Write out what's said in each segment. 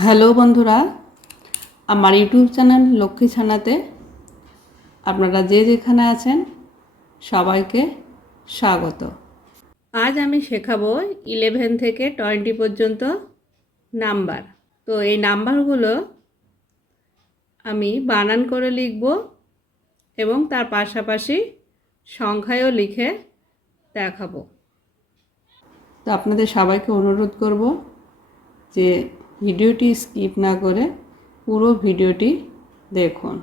Hello বন্ধুরা আমার YouTube channel Lakshmi ছানাতে আপনারা যে যেখানে আছেন সবাইকে স্বাগত আজ আমি শেখাবো ইলেভেন থেকে টোয়েন্টি পর্যন্ত নাম্বার তো এই নাম্বারগুলো আমি বানান করে লিখব এবং তার পাশাপাশি সংখ্যায়ও লিখে দেখাবো তো আপনাদের সবাইকে অনুরোধ করব যে ভিডিওটি স্কিপ না করে পুরো ভিডিওটি দেখুন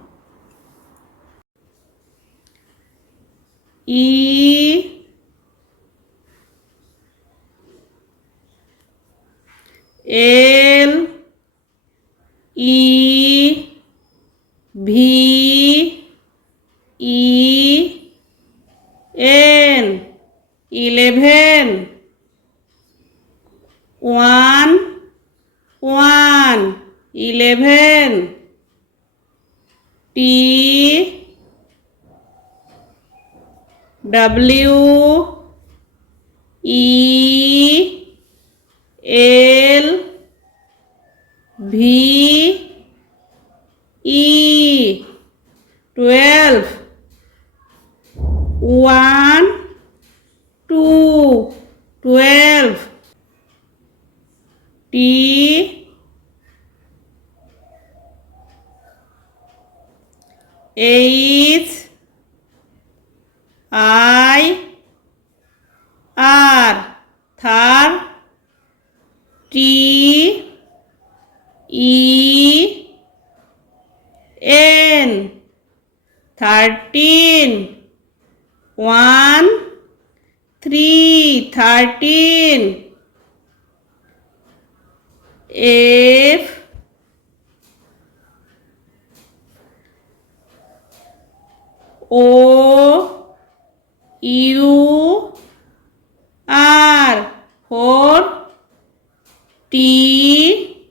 E L E V E N eleven one one eleven T W E L V E twelve one two twelve T H I R Thar T E N thirteen one three thirteen F O U R for T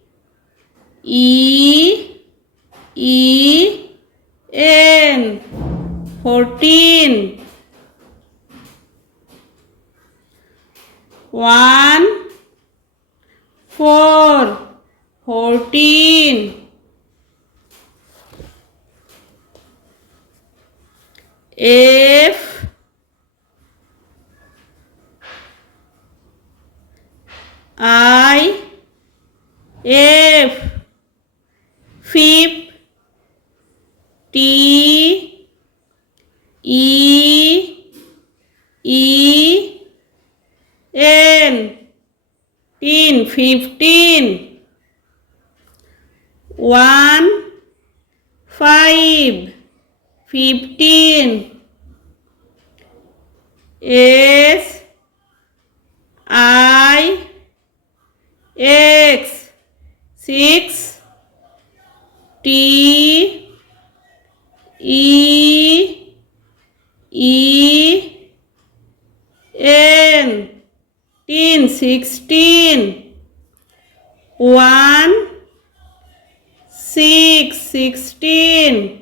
E E N fourteen one four fourteen F I F FIP T E E N Tin fifteen one five fifteen S I X six T E E N teen sixteen one six sixteen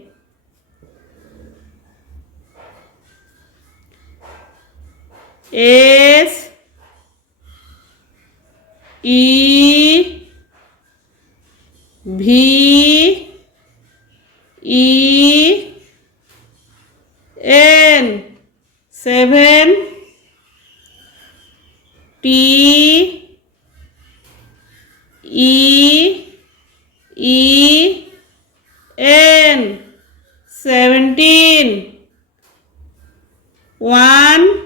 S E V E N seven T E E N seventeen one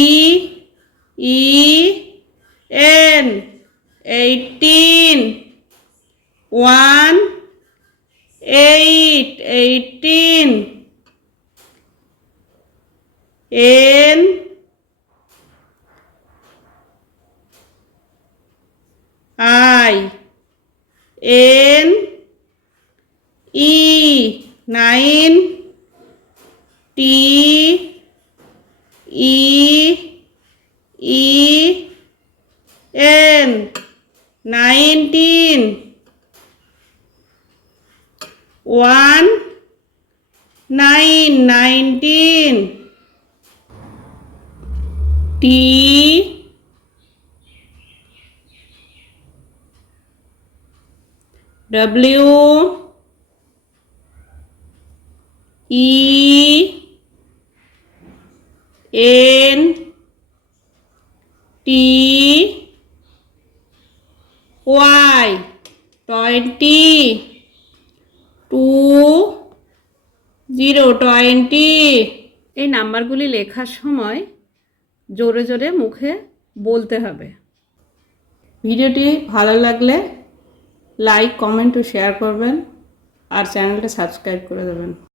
eight, eighteen. N I N E nine T E nine, nineteen. T W E N T Y twenty two zero twenty এই নাম্বারগুলি লেখার সময় জোরে জোরে মুখে বলতে হবে ভিডিওটি ভালো লাগলে লাইক কমেন্ট ও শেয়ার করবেন আর চ্যানেলটা সাবস্ক্রাইব করে দেবেন